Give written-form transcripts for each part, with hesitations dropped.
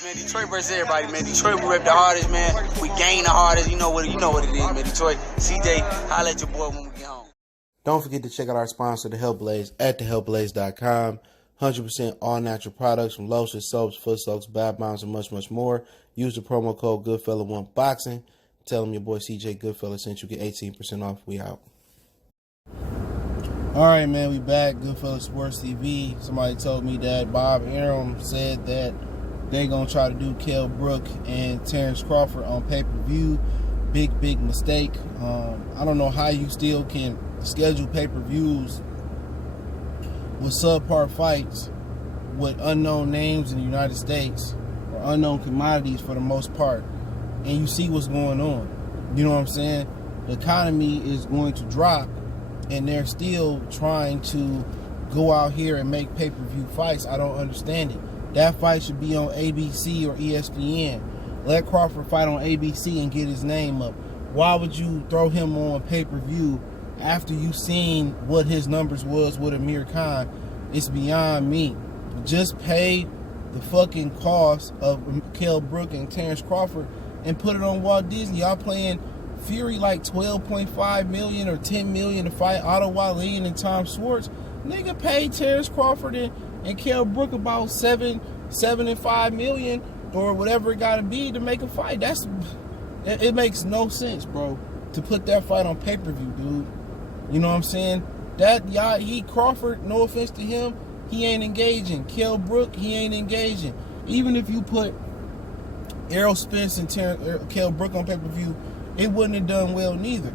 hardest, man. Detroit versus everybody, man. Detroit, we rep the hardest, man. We gain the hardest. You know what it is, man. Detroit, CJ, holla at your boy when we get home. Don't forget to check out our sponsor, The Health Blaze, at thehealthblaze.com. 100% all natural products from lotions, soaps, foot soaks, bath bombs, and much, much more. Use the promo code Goodfella1Boxing. Tell them your boy CJ Goodfella sent you. Get 18% off. We out. All right, man, we back. Goodfella Sports TV. Somebody told me that Bob Arum said that they going to try to do Kell, Brook, and Terence Crawford on pay-per-view. Big mistake. I don't know how you still can schedule pay-per-views with subpar fights with unknown names in the United States or unknown commodities for the most part, and you see what's going on. You know what I'm saying? The economy is going to drop, and they're still trying to go out here and make pay-per-view fights. I don't understand it. That fight should be on ABC or ESPN. Let Crawford fight on ABC and get his name up. Why would you throw him on pay-per-view after you seen what his numbers was with Amir Khan? It's beyond me. Just pay the fucking cost of Kell, Brook, and Terence Crawford and put it on Walt Disney. Y'all playing Fury like $12.5 million or $10 million to fight Otto Wallin and Tom Schwartz. Nigga paid Terence Crawford and Kell Brook about $7 and $5 million or whatever it gotta be to make a fight. It makes no sense, bro, to put that fight on pay-per-view, dude. You know what I'm saying? Crawford, no offense to him, he ain't engaging. Kell Brook, he ain't engaging. Even if you put Errol Spence and Kell Brook on pay-per-view, it wouldn't have done well neither.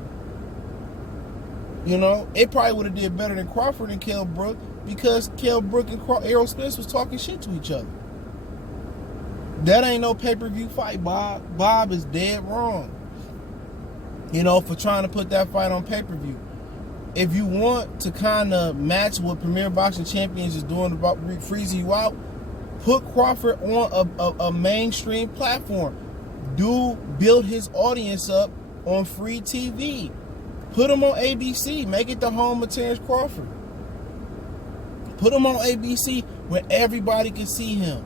You know, it probably would have did better than Crawford and Kell Brook because Kell Brook and Errol Spence was talking shit to each other. That ain't no pay-per-view fight, Bob. Bob is dead wrong, you know, for trying to put that fight on pay-per-view. If you want to kind of match what Premier Boxing Champions is doing about freezing you out, put Crawford on a mainstream platform. Build his audience up on free TV. Put him on ABC. Make it the home of Terence Crawford. Put him on ABC where everybody can see him.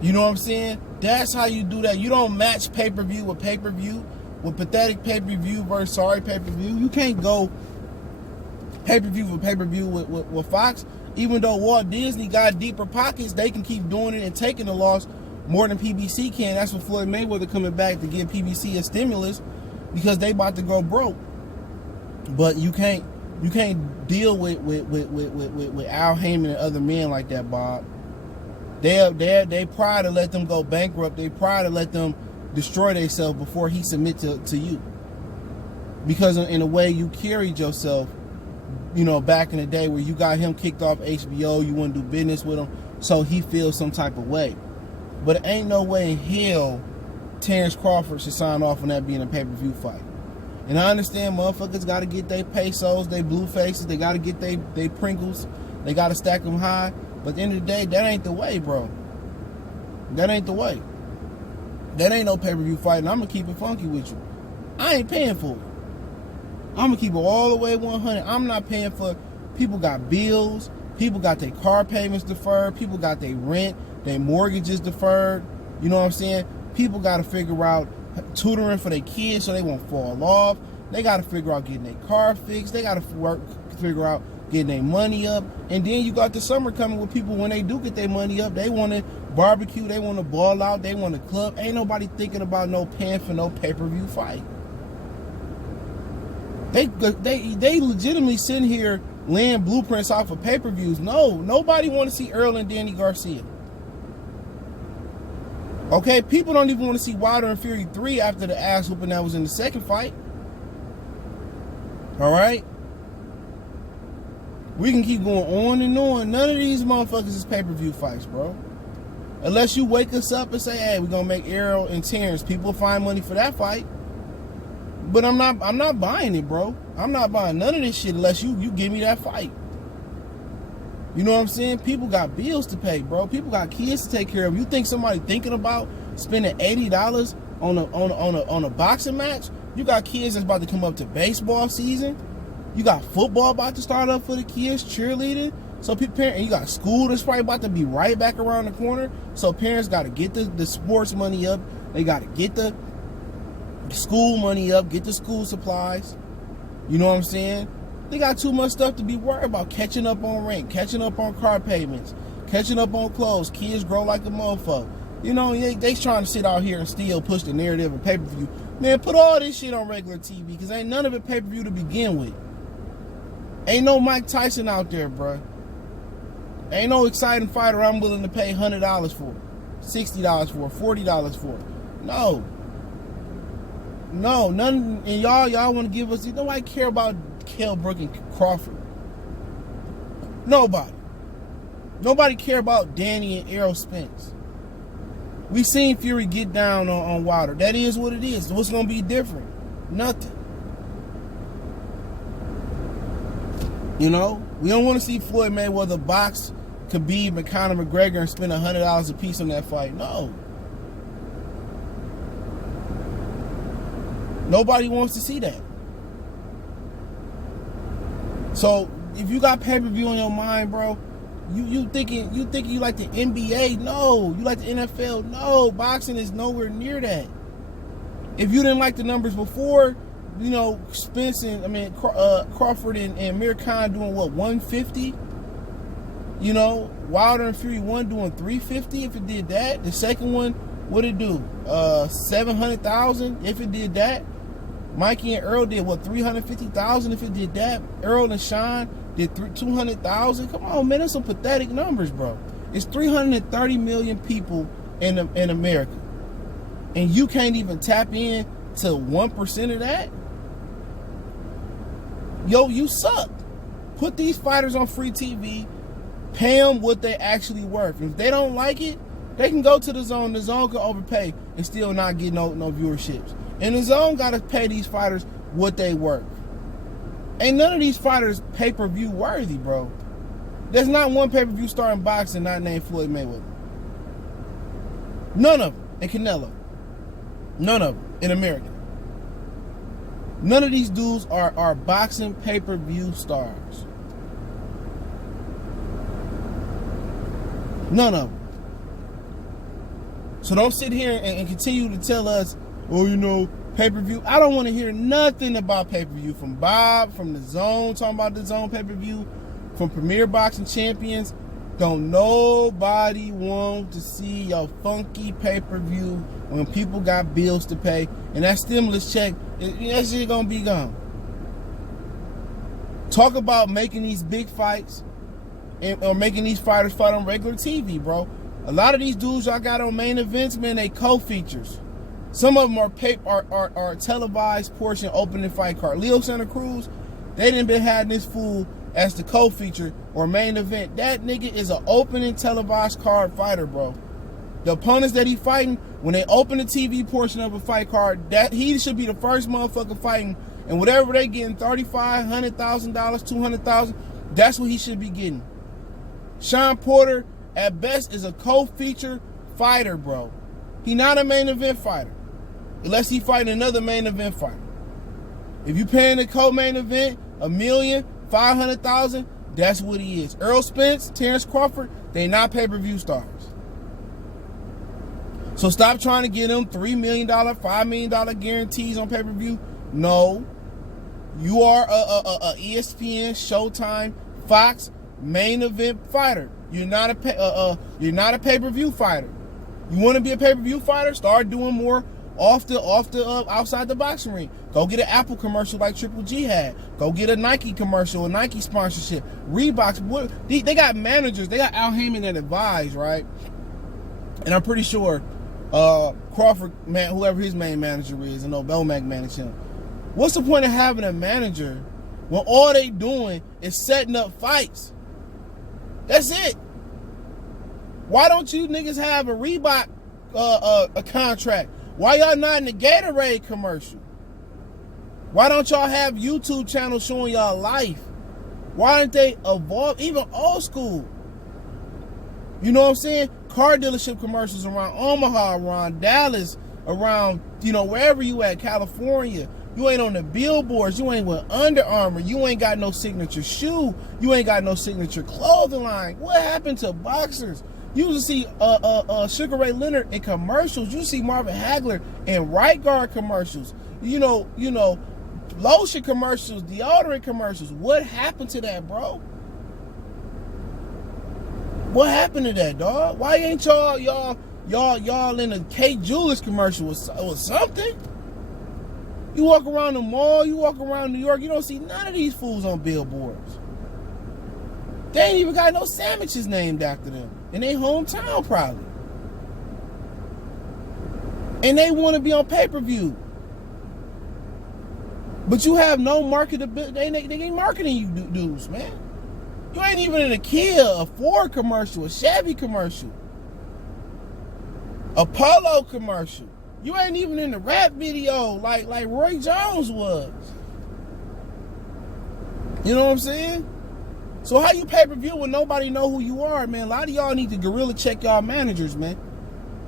You know what I'm saying? That's how you do that. You don't match pay-per-view with pay-per-view, with pathetic pay-per-view versus sorry pay-per-view. You can't go pay-per-view with pay-per-view with Fox. Even though Walt Disney got deeper pockets, they can keep doing it and taking the loss more than PBC can. That's what Floyd Mayweather coming back to give PBC a stimulus because they about to go broke. But you can't deal with Al Heyman and other men like that, Bob. They pride to let them go bankrupt. They pride to let them destroy themselves before he submit to you. Because in a way you carried yourself, you know, back in the day where you got him kicked off HBO, you wouldn't do business with him, so he feels some type of way. But it ain't no way in hell Terence Crawford should sign off on that being a pay-per-view fight. And I understand motherfuckers got to get their pesos, their blue faces, they got to get their Pringles, they got to stack them high. But at the end of the day, that ain't the way, bro. That ain't the way. That ain't no pay-per-view fight, and I'm going to keep it funky with you. I ain't paying for it. I'm going to keep it all the way 100. I'm not paying for it. People got bills. People got their car payments deferred. People got their rent, their mortgages deferred. You know what I'm saying? People got to figure out tutoring for their kids so they won't fall off. They got to figure out getting their car fixed. They got to figure out getting their money up. And then you got the summer coming with people, when they do get their money up, they want to barbecue, they want to ball out, they want to club. Ain't nobody thinking about no paying for no pay-per-view fight. They legitimately sitting here laying blueprints off of pay-per-views. No, nobody want to see Earl and Danny Garcia. Okay, people don't even want to see Wilder and Fury 3 after the ass whooping that was in the second fight. All right? We can keep going on and on. None of these motherfuckers is pay-per-view fights, bro. Unless you wake us up and say, hey, we're going to make Errol and Terence. People find money for that fight. But I'm not buying it, bro. I'm not buying none of this shit unless you give me that fight. You know what I'm saying? People got bills to pay, bro. People got kids to take care of. You think somebody thinking about spending $80 on a boxing match? You got kids that's about to come up to baseball season. You got football about to start up for the kids, cheerleading. So parents, and you got school that's probably about to be right back around the corner. So parents got to get the sports money up. They got to get the school money up, get the school supplies. You know what I'm saying? They got too much stuff to be worried about. Catching up on rent, catching up on car payments, catching up on clothes. Kids grow like a motherfucker. You know, they trying to sit out here and still push the narrative of pay-per-view. Man, put all this shit on regular TV, because ain't none of it pay-per-view to begin with. Ain't no Mike Tyson out there, bruh. Ain't no exciting fighter I'm willing to pay $100 for, $60 for, $40 for. No, none. And y'all want to give us? Nobody care about Kell, Brook, and Crawford. Nobody care about Danny and Errol Spence. We seen Fury get down on Wilder. That is what it is. What's gonna be different? Nothing. You know, we don't want to see Floyd Mayweather box Khabib and Conor McGregor and spend $100 a piece on that fight. No. Nobody wants to see that. So if you got pay-per-view on your mind, bro, you thinking you like the NBA? No. You like the NFL? No. Boxing is nowhere near that. If you didn't like the numbers before, you know, Crawford and Amir Khan doing what, 150? You know, Wilder and Fury 1 doing 350 if it did that. The second one, what'd it do? 700,000 if it did that. Mikey and Earl did what, 350,000 if it did that. Earl and Sean did 200,000. Come on, man, that's some pathetic numbers, bro. It's 330 million people in America, and you can't even tap in to 1% of that. Yo, you suck. Put these fighters on free TV. Pay them what they actually worth. If they don't like it, they can go to the Zone. The Zone can overpay and still not get no viewerships. And the Zone got to pay these fighters what they worth. Ain't none of these fighters pay-per-view worthy, bro. There's not one pay-per-view star in boxing not named Floyd Mayweather. None of them. And Canelo. None of them in America. None of these dudes are boxing pay-per-view stars. None of them. So don't sit here and continue to tell us, oh, you know, pay-per-view. I don't want to hear nothing about pay-per-view from Bob, from the Zone, talking about the Zone pay-per-view, from Premier Boxing Champions. Don't nobody want to see your funky pay-per-view when people got bills to pay, and that stimulus check, that shit gonna be gone. Talk about making these big fights or making these fighters fight on regular TV, bro. A lot of these dudes y'all got on main events, man, they co-features. Some of them are televised portion opening fight card. Leo Santa Cruz, they didn't been having this fool as the co-feature or main event. That nigga is an opening televised card fighter, bro. The opponents that he fighting, when they open the TV portion of a fight card, that he should be the first motherfucker fighting, and whatever they getting, $35,000, $100,000, $200,000, that's what he should be getting. Sean Porter, at best, is a co-feature fighter, bro. He not a main event fighter, unless he fighting another main event fighter. If you paying the co-main event $1,500,000, that's what he is. Errol Spence, Terence Crawford, they not pay-per-view stars. So stop trying to get them $3 million, $5 million guarantees on pay-per-view. No, you are a ESPN, Showtime, Fox main event fighter. You're not a pay-per-view fighter. You want to be a pay-per-view fighter? Start doing more outside the boxing ring. Go get an Apple commercial like Triple G had. Go get a Nike commercial, a Nike sponsorship. Reebok, they got managers. They got Al Heyman that advise, right? And I'm pretty sure Crawford, man, whoever his main manager is, and Belmac manage him. What's the point of having a manager when all they doing is setting up fights? That's it. Why don't you niggas have a Reebok a contract? Why y'all not in the Gatorade commercial? Why don't y'all have YouTube channels showing y'all life? Why don't they evolve, even old school? You know what I'm saying? Car dealership commercials around Omaha, around Dallas, around, you know, wherever you at, California. You ain't on the billboards. You ain't with Under Armour. You ain't got no signature shoe. You ain't got no signature clothing line. What happened to boxers? You used to see Sugar Ray Leonard in commercials. You see Marvin Hagler in Right Guard commercials. You know, lotion commercials, deodorant commercials. What happened to that, bro? What happened to that, dog? Why ain't y'all in a Kate Jewelers commercial with something? You walk around the mall, you walk around New York, you don't see none of these fools on billboards. They ain't even got no sandwiches named after them in their hometown, probably. And they want to be on pay-per-view. But you have no marketability. They ain't marketing you dudes, man. You ain't even in a Kia, a Ford commercial, a Chevy commercial, a Polo commercial. You ain't even in the rap video like Roy Jones was. You know what I'm saying? So how you pay-per-view when nobody know who you are, man? A lot of y'all need to guerrilla check y'all managers, man.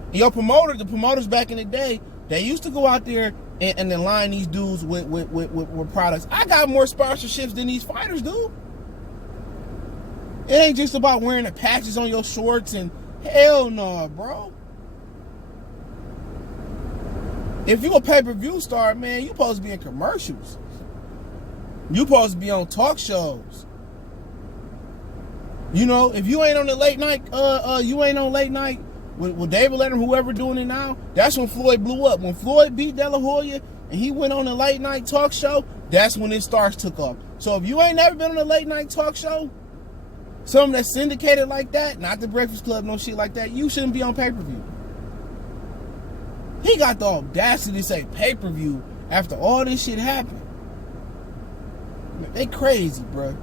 And your the promoters back in the day, they used to go out there and then line these dudes with products. I got more sponsorships than these fighters do. It ain't just about wearing the patches on your shorts and hell no, bro. If you a pay-per-view star, man, you supposed to be in commercials. You supposed to be on talk shows. You know, if you ain't on the late night, you ain't on late night with David Letterman, whoever doing it now, that's when Floyd blew up. When Floyd beat De La Hoya and he went on a late night talk show, that's when his stars took off. So if you ain't never been on a late night talk show, something that's syndicated like that, not the Breakfast Club, no shit like that, you shouldn't be on pay-per-view. He got the audacity to say pay-per-view after all this shit happened. They crazy, bro.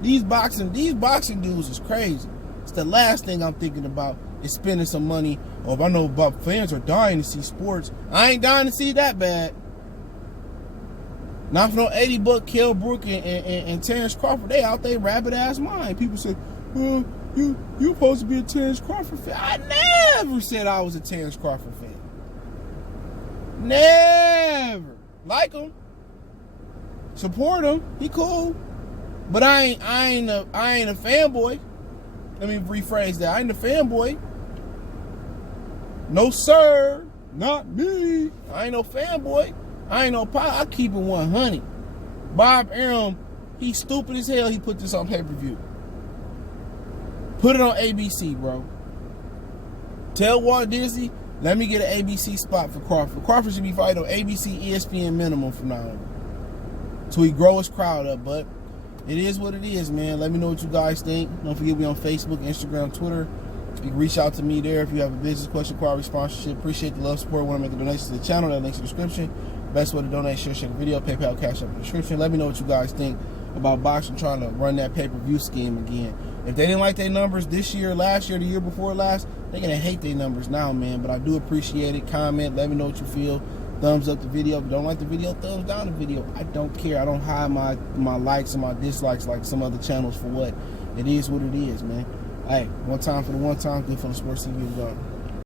These boxing dudes is crazy. It's the last thing I'm thinking about is spending some money. Oh, if I know about fans are dying to see sports, I ain't dying to see that bad. Not for no $80 Kell, Brook, and Terence Crawford. They out there rabbit ass mind. People say, well, you supposed to be a Terence Crawford fan. I never said I was a Terence Crawford fan. Never. Like him. Support him. He cool. But I ain't a fanboy. Let me rephrase that. I ain't a fanboy. No sir. Not me. I ain't no fanboy. I ain't no I keep it 100. Bob Arum, he stupid as hell. He put this on pay-per-view. Put it on ABC, bro. Tell Walt Disney, let me get an ABC spot for Crawford. Crawford should be fighting on ABC, ESPN minimum from now on. So he grow his crowd up, but it is what it is, man. Let me know what you guys think. Don't forget we on Facebook, Instagram, Twitter. You can reach out to me there if you have a business question, query, sponsorship. Appreciate the love, support. Want to make a donation to the channel? That link's in the description. Best way to donate, share the video, PayPal, Cash App in the description. Let me know what you guys think about boxing trying to run that pay-per-view scheme again. If they didn't like their numbers this year, last year, the year before last, they're going to hate their numbers now, man. But I do appreciate it. Comment. Let me know what you feel. Thumbs up the video. If you don't like the video, thumbs down the video. I don't care. I don't hide my likes and my dislikes like some other channels for what. It is what it is, man. Hey, one time for the one time, good for the sports TV.